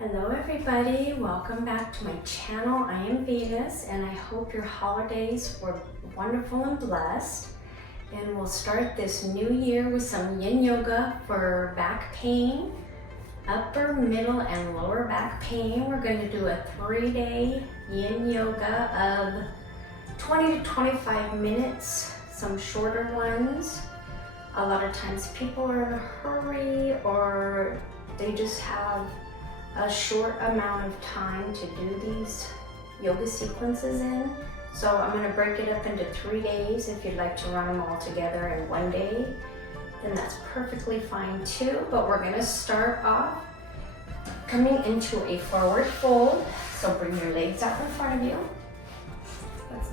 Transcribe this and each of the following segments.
Hello everybody, welcome back to my channel. I am Venus and I hope your holidays were wonderful and blessed. And we'll start this new year with some yin yoga for back pain, upper, middle, and lower back pain. We're going to do a 3-day yin yoga of 20 to 25 minutes, some shorter ones. A lot of times people are in a hurry or they just have a short amount of time to do these yoga sequences in. So I'm going to break it up into 3 days. If you'd like to run them all together in 1 day, then that's perfectly fine too. But we're going to start off coming into a forward fold. So bring your legs out in front of you. Let's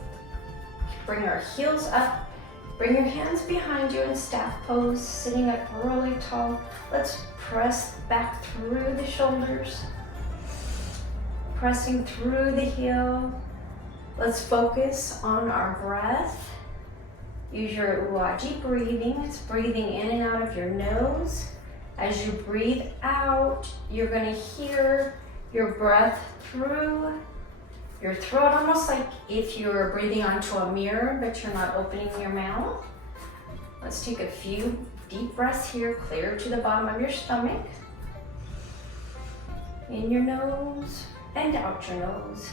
bring our heels up. Bring your hands behind you in staff pose, sitting up really tall. Let's press back through the shoulders, pressing through the heel. Let's focus on our breath. Use your Ujjayi breathing. It's breathing in and out of your nose. As you breathe out, you're going to hear your breath through your throat, almost like if you're breathing onto a mirror, but you're not opening your mouth. Let's take a few deep breaths here, clear to the bottom of your stomach. In your nose and out your nose.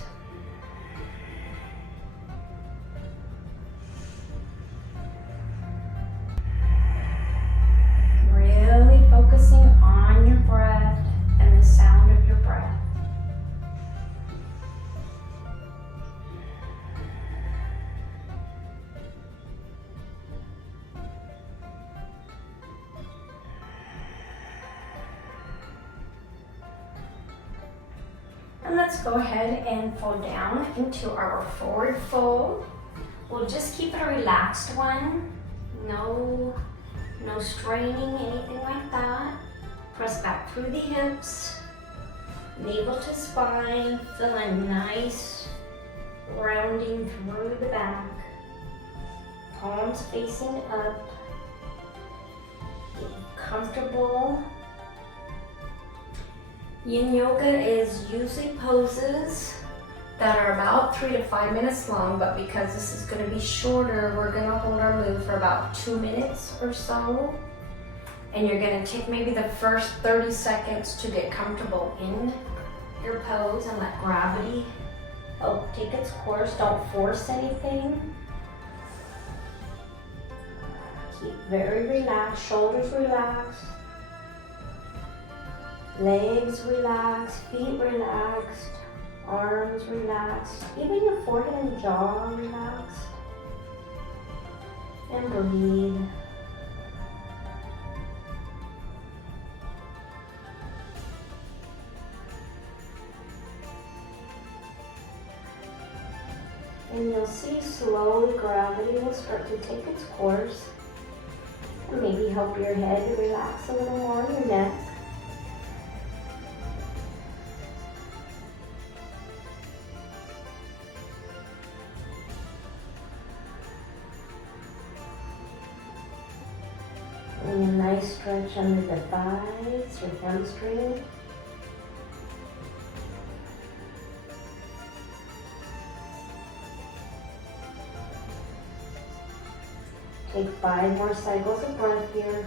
Really focusing on your breath and the sound of your breath. And let's go ahead and fold down into our forward fold. We'll just keep it a relaxed one. No straining, anything like that. Press back through the hips, navel to spine. Feel a nice rounding through the back. Palms facing up. Get comfortable. Yin yoga is usually poses that are about 3 to 5 minutes long, but because this is going to be shorter, we're going to hold our move for about 2 minutes or so. And you're going to take maybe the first 30 seconds to get comfortable in your pose and let gravity help take its course. Don't force anything. Keep very relaxed, shoulders relaxed. Legs relaxed, feet relaxed, arms relaxed, even your forehead and jaw relaxed. And breathe. And you'll see slowly gravity will start to take its course. And maybe help your head to relax a little more, your neck. And a nice stretch under the thighs or hamstring. Take 5 more cycles of breath here.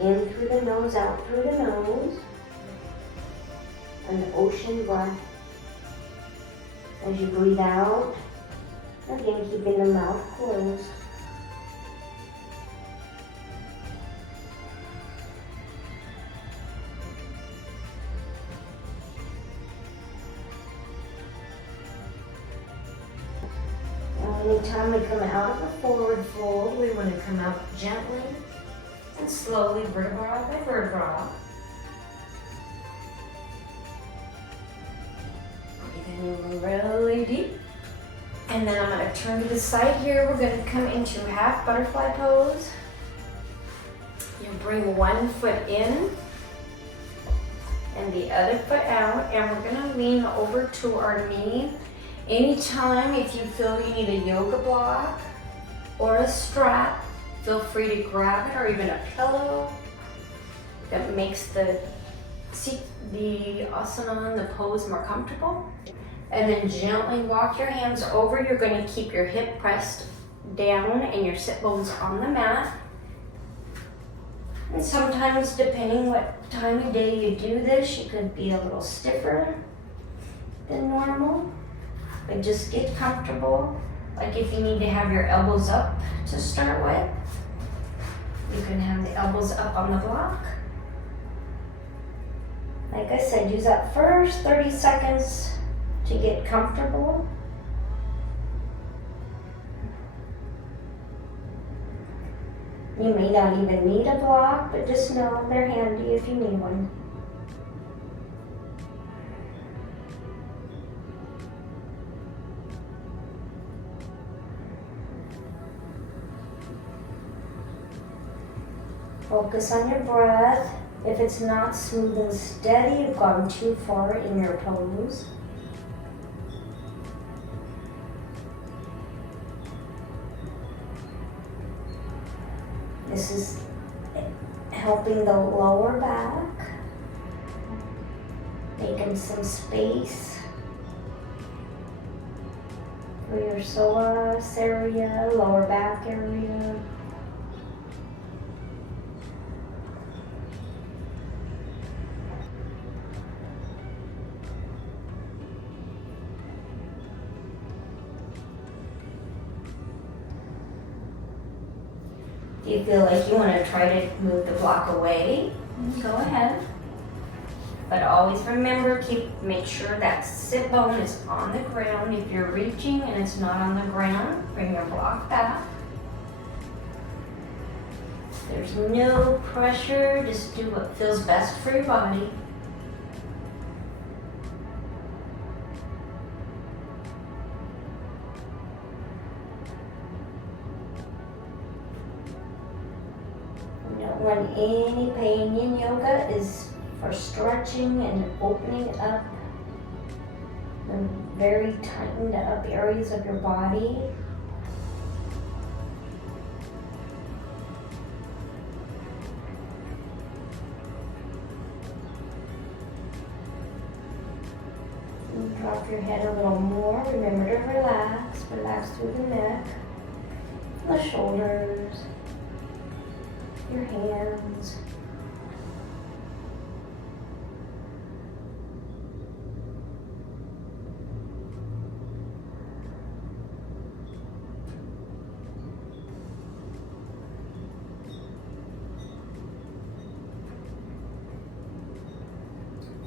In through the nose, out through the nose. An ocean breath. As you breathe out, again keeping the mouth closed. Anytime we come out of a forward fold, we want to come out gently and slowly, vertebra by vertebra. Breathe in really deep. And then I'm going to turn to the side here. We're going to come into half butterfly pose. You bring one foot in and the other foot out, and we're going to lean over to our knee. Anytime if you feel you need a yoga block or a strap, feel free to grab it, or even a pillow. that makes the asana and the pose more comfortable. And then gently walk your hands over. You're going to keep your hip pressed down and your sit bones on the mat. And sometimes, depending what time of day you do this, you could be a little stiffer than normal. But just get comfortable. Like if you need to have your elbows up to start with, you can have the elbows up on the block. Like I said, use that first 30 seconds to get comfortable. You may not even need a block, but just know they're handy if you need one. Focus on your breath. If it's not smooth and steady, you've gone too far in your pose. This is helping the lower back, making some space for your psoas area, lower back area. If you feel like you want to try to move the block away, go ahead. But always remember, make sure that sit bone is on the ground. If you're reaching and it's not on the ground, bring your block back. There's no pressure, just do what feels best for your body. You don't want any pain. Yin yoga is for stretching and opening up the very tightened up areas of your body. And drop your head a little more. Remember to relax. Relax through the neck, the shoulders, your hands.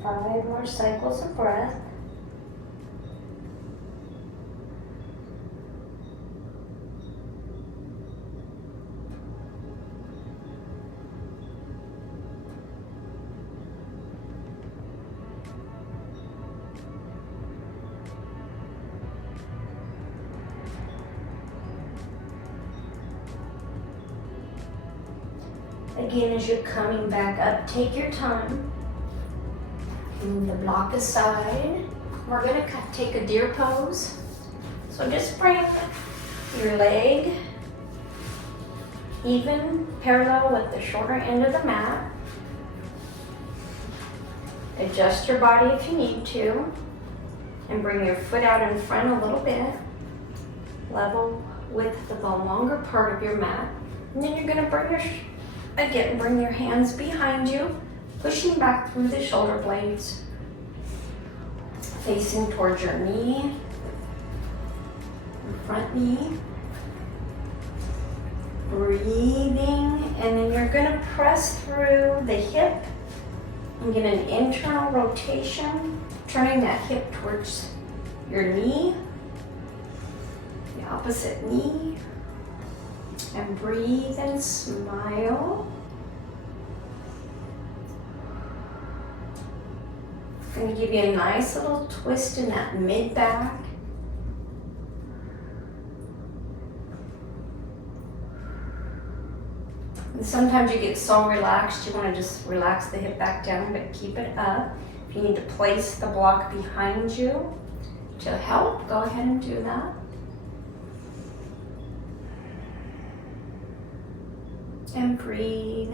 Five more cycles of breath. Again, as you're coming back up, take your time. Move the block aside. We're going to take a deer pose. So just bring your leg even, parallel with the shorter end of the mat. Adjust your body if you need to. And bring your foot out in front a little bit. Level with the longer part of your mat. And then you're going to bring your hands behind you, pushing back through the shoulder blades, facing towards your knee, front knee. Breathing, and then you're going to press through the hip and get an internal rotation, turning that hip towards your knee, the opposite knee, and breathe and smile. I'm going to give you a nice little twist in that mid back. And sometimes you get so relaxed, you want to just relax the hip back down, but keep it up. If you need to place the block behind you to help, go ahead and do that. And breathe.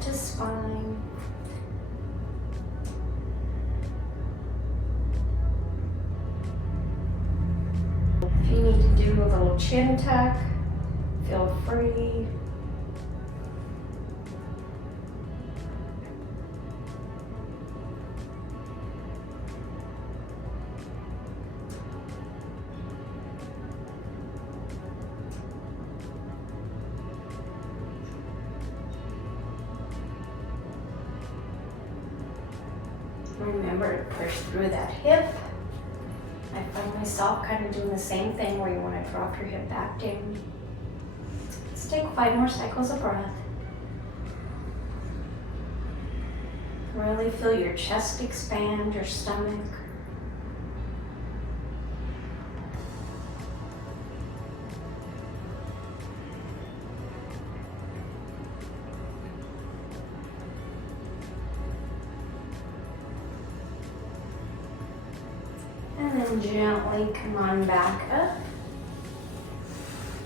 to spine. If you need to do a little chin tuck, feel free. Remember to push through that hip. I find myself kind of doing the same thing where you want to drop your hip back down. Let's take 5 more cycles of breath. Really feel your chest expand, your stomach. And then gently come on back up.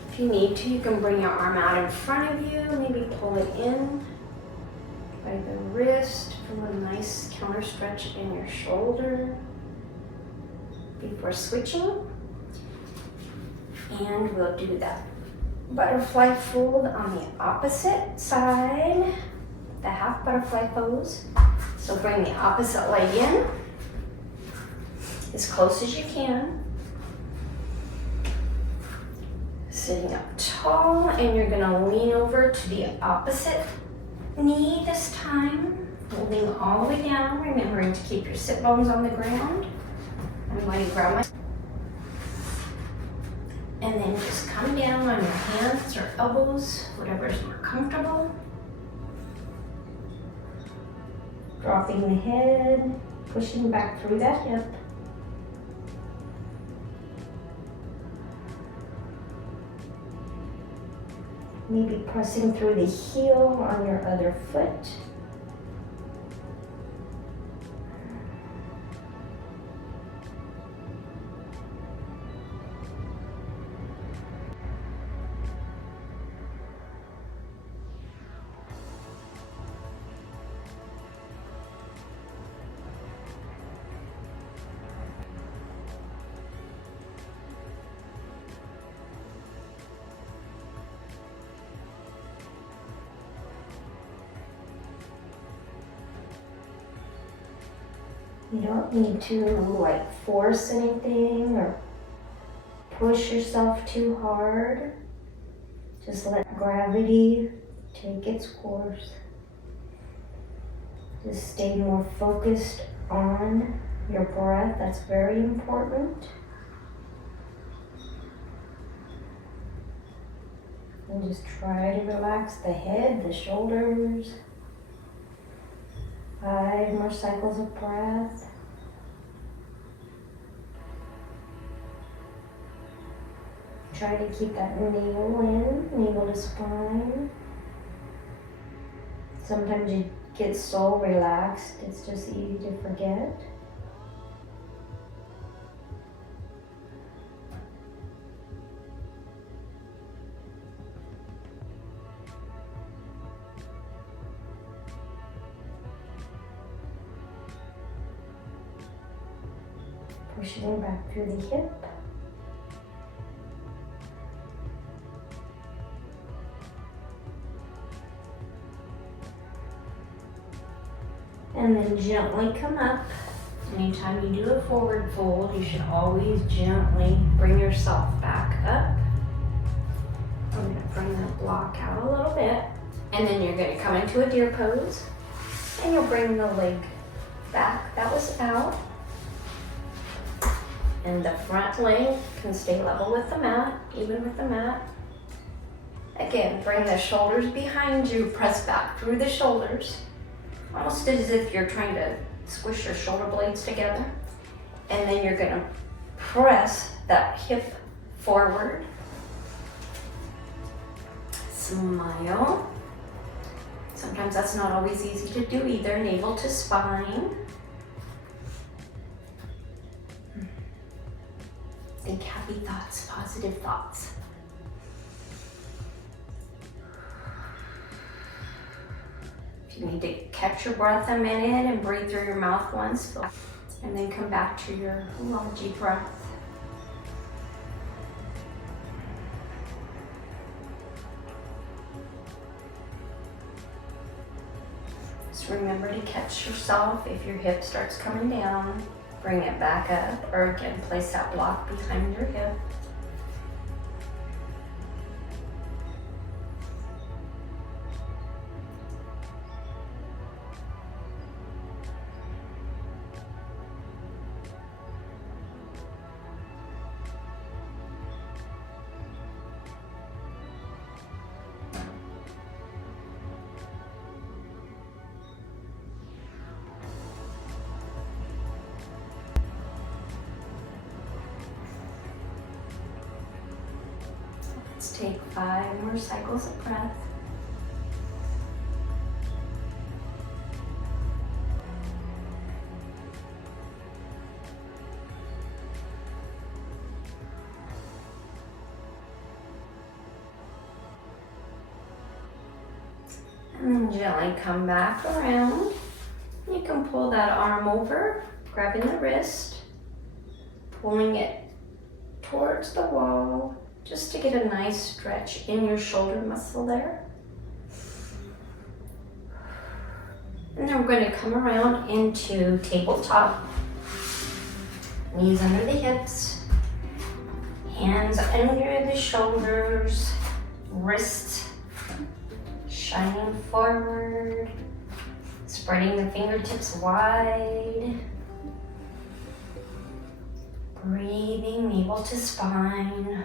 If you need to, you can bring your arm out in front of you, maybe pull it in by the wrist. Feel a nice counter stretch in your shoulder before switching. And we'll do that butterfly fold on the opposite side, the half butterfly pose. So bring the opposite leg in as close as you can. Sitting up tall, and you're gonna lean over to the opposite knee this time, holding all the way down, remembering to keep your sit bones on the ground. I'm going to grab my, and then just come down on your hands or elbows, whatever is more comfortable. Dropping the head, pushing back through that hip. Maybe pressing through the heel on your other foot. You don't need to like force anything or push yourself too hard. Just let gravity take its course. Just stay more focused on your breath. That's very important. And just try to relax the head, the shoulders. 5 more cycles of breath. Try to keep that navel in, navel to spine. Sometimes you get so relaxed, it's just easy to forget. Pushing back through the hip. And then gently come up. Anytime you do a forward fold, you should always gently bring yourself back up. I'm going to bring that block out a little bit. And then you're going to come into a deer pose. And you'll bring the leg back. That was out. And the front leg can stay level with the mat, even with the mat. Again, bring the shoulders behind you, press back through the shoulders, almost as if you're trying to squish your shoulder blades together. And then you're gonna press that hip forward. Smile. Sometimes that's not always easy to do either, navel to spine. Think happy thoughts, positive thoughts. If you need to catch your breath a minute and breathe through your mouth once, and then come back to your Ulaji breath. Just remember to catch yourself if your hip starts coming down. Bring it back up, or again, place that block behind your hip. Let's take 5 more cycles of breath. And then gently come back around. You can pull that arm over, grabbing the wrist, pulling it towards the wall, just to get a nice stretch in your shoulder muscle there. And then we're going to come around into tabletop. Knees under the hips, hands under the shoulders, wrists shining forward, spreading the fingertips wide. Breathing navel to spine.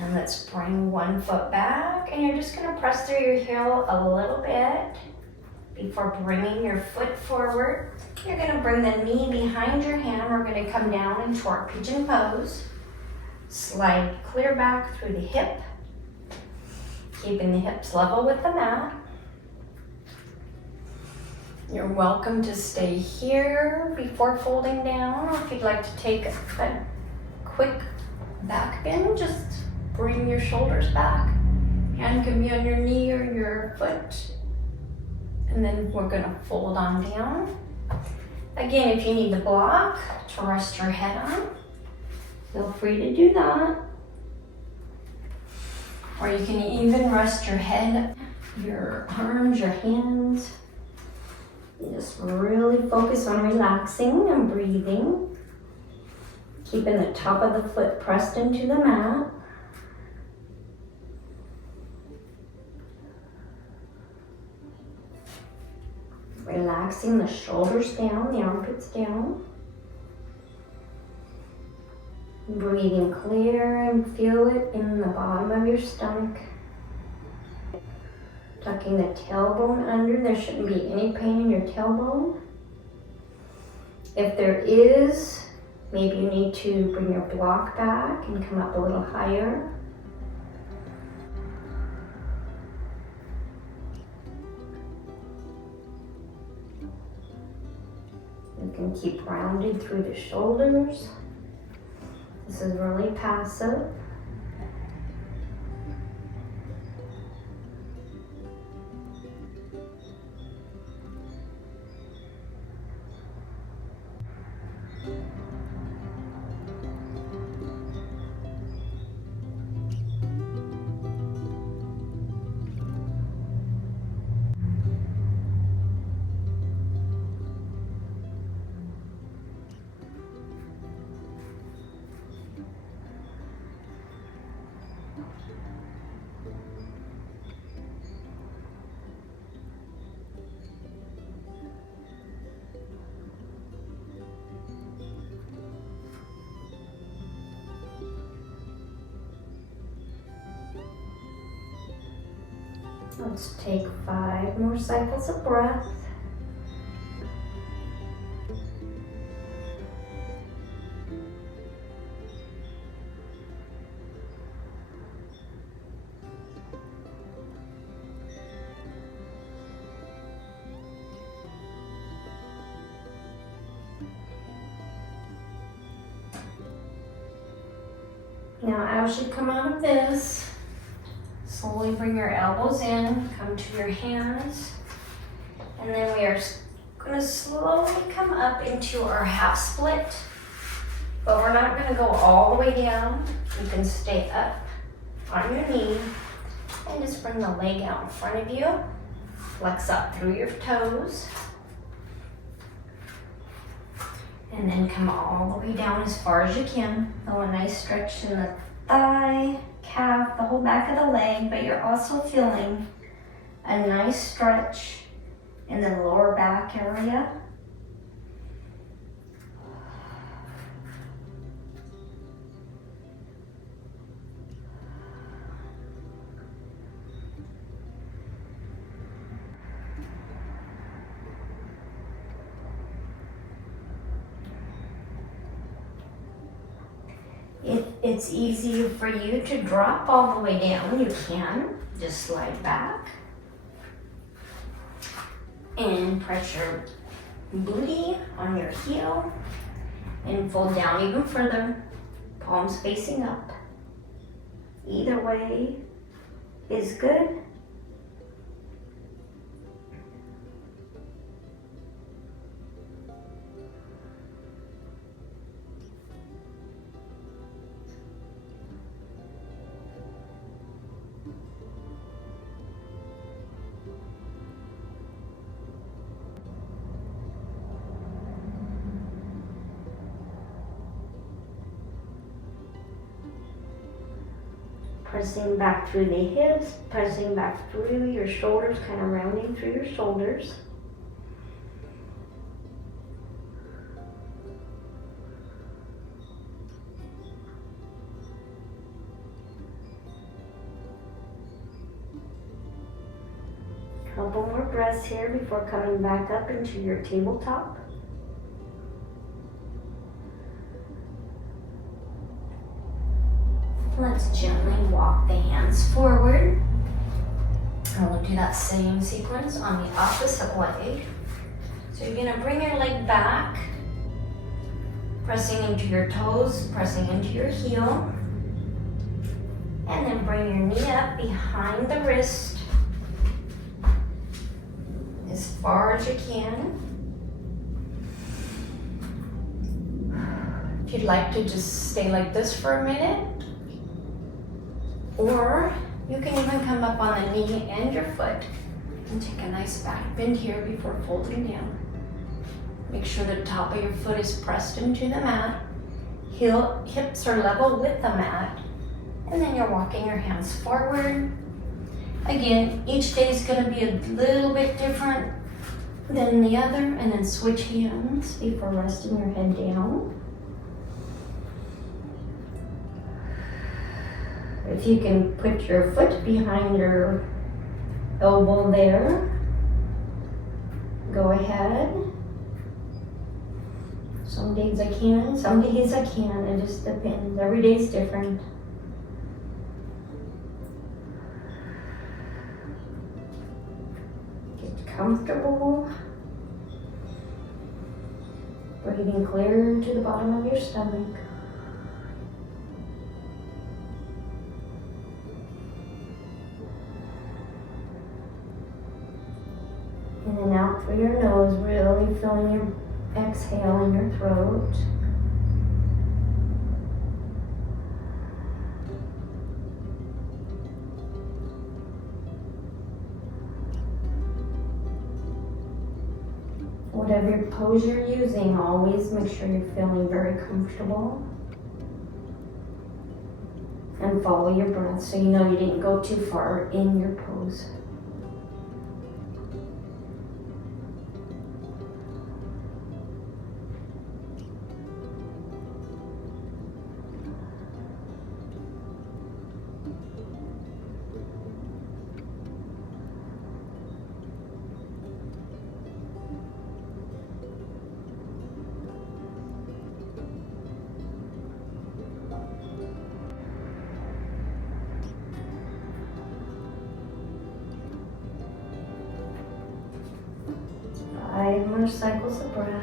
And let's bring one foot back, and you're just going to press through your heel a little bit before bringing your foot forward. You're going to bring the knee behind your hand. We're going to come down into our pigeon pose. Slide clear back through the hip, keeping the hips level with the mat. You're welcome to stay here before folding down, or if you'd like to take a quick back bend, just bring your shoulders back. Hand can be on your knee or your foot. And then we're gonna fold on down. Again, if you need the block to rest your head on, feel free to do that. Or you can even rest your head, your arms, your hands. You just really focus on relaxing and breathing. Keeping the top of the foot pressed into the mat. Relaxing the shoulders down, the armpits down. Breathing clear and feel it in the bottom of your stomach. Tucking the tailbone under. There shouldn't be any pain in your tailbone. If there is, maybe you need to bring your block back and come up a little higher. You can keep rounded through the shoulders. This is really passive. Let's take 5 more cycles of breath. Now as you come out of this, slowly bring your elbows in, come to your hands, and then we are going to slowly come up into our half split, but we're not going to go all the way down. You can stay up on your knee and just bring the leg out in front of you, flex up through your toes, and then come all the way down as far as you can. Feel a nice stretch in the thigh, calf, the whole back of the leg, but you're also feeling a nice stretch in the lower back area. If it's easier for you to drop all the way down, you can. Just slide back and press your booty on your heel and fold down even further, palms facing up. Either way is good. Pressing back through the hips, pressing back through your shoulders, kind of rounding through your shoulders. Couple more breaths here before coming back up into your tabletop. Let's gently walk the hands forward. And we'll do that same sequence on the opposite leg. So you're gonna bring your leg back, pressing into your toes, pressing into your heel. And then bring your knee up behind the wrist as far as you can. If you'd like to just stay like this for a minute, or you can even come up on the knee and your foot and take a nice back bend here before folding down. Make sure the top of your foot is pressed into the mat. Hips are level with the mat. And then you're walking your hands forward. Again, each day is going to be a little bit different than the other. And then switch hands before resting your head down. If you can put your foot behind your elbow there, go ahead. Some days I can, some days I can't. It just depends. Every day is different. Get comfortable. Breathing clear to the bottom of your stomach. And then out through your nose, really feeling your exhale in your throat. Whatever pose you're using, always make sure you're feeling very comfortable. And follow your breath so you know you didn't go too far in your pose. More cycles of breath.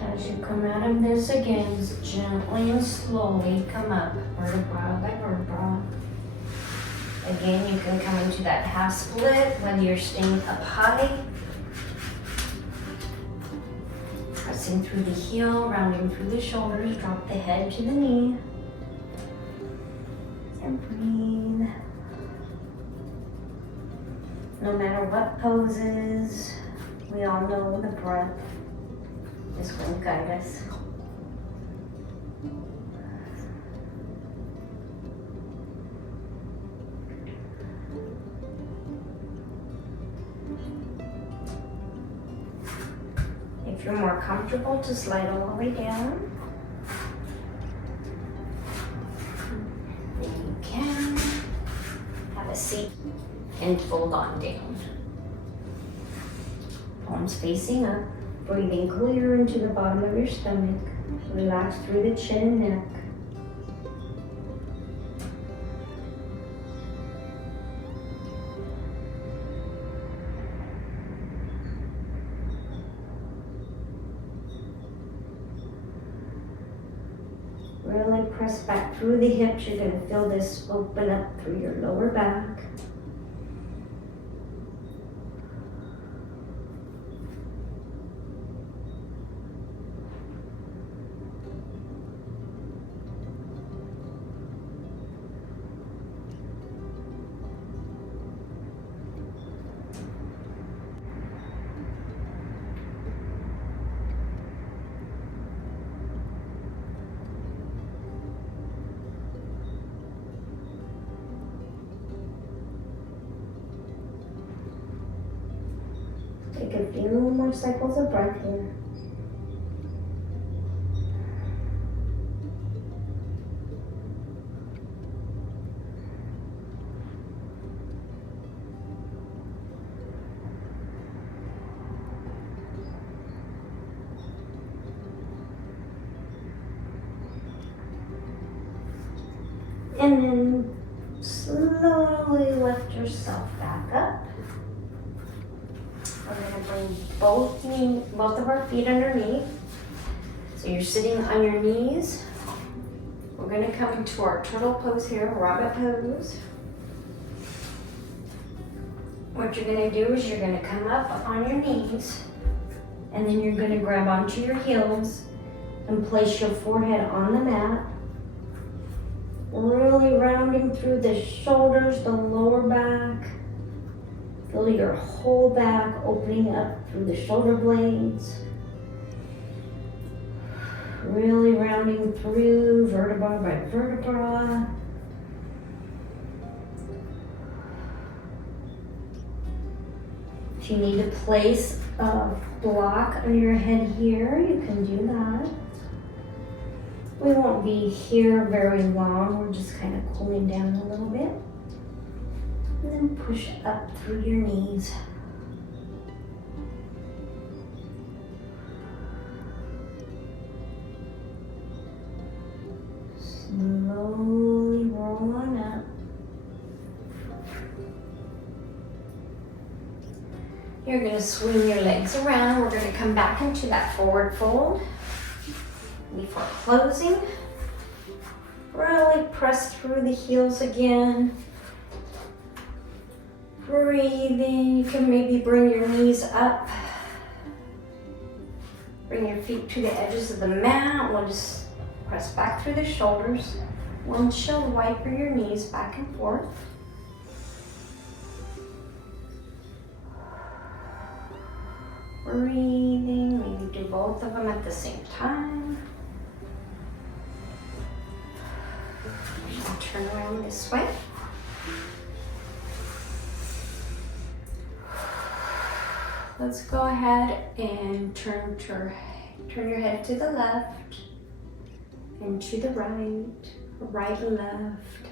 As you come out of this again, just gently and slowly come up, vertebra by vertebra. Again, you can come into that half split, whether you're staying up high, pressing through the heel, rounding through the shoulders, drop the head to the knee, and breathe. No matter what poses, we all know the breath is going to guide us. If you're more comfortable, just slide all the way down. Then you can have a seat and fold on down. Palms facing up, breathing clear into the bottom of your stomach. Relax through the chin and neck. Really press back through the hips. You're going to feel this open up through your lower back. Take a few more cycles of breath here. And then slowly lift yourself back up. We're going to bring both of our feet underneath. So you're sitting on your knees. We're going to come into our turtle pose here, rabbit pose. What you're going to do is you're going to come up on your knees, and then you're going to grab onto your heels and place your forehead on the mat. Really rounding through the shoulders, the lower back. Feel your whole back opening up through the shoulder blades. Really rounding through vertebra by vertebra. If you need to place a block under your head here, you can do that. We won't be here very long. We're just kind of cooling down a little bit. And then push up through your knees. Slowly roll on up. You're going to swing your legs around. We're going to come back into that forward fold. Before closing, really press through the heels again. Breathing, you can maybe bring your knees up. Bring your feet to the edges of the mat. We'll just press back through the shoulders. Windshield wiper your knees back and forth. Breathing, maybe do both of them at the same time. I'll turn around this way. Let's go ahead and turn your head to the left and to the right and left.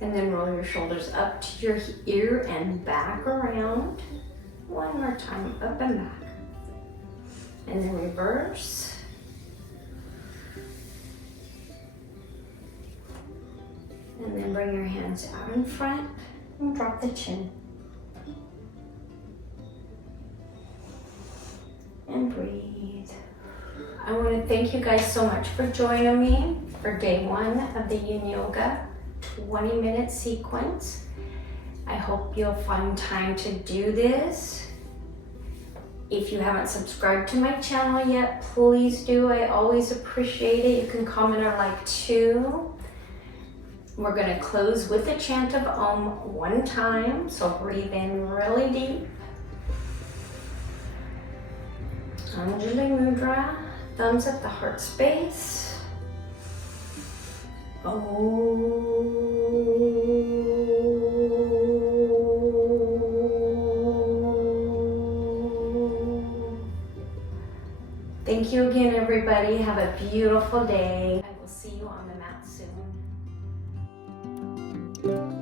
And then roll your shoulders up to your ear and back around. One more time, up and back. And then reverse. And then bring your hands out in front and drop the chin. breathe. I want to thank you guys so much for joining me for day 1 of the Yin Yoga 20-minute sequence. I hope you'll find time to do this. If you haven't subscribed to my channel yet, please do. I always appreciate it. You can comment or like too. We're going to close with a chant of Om 1 time. So breathe in really deep. Anjali Mudra, thumbs at the heart space. Thank you again, everybody. Have a beautiful day. I will see you on the mat soon.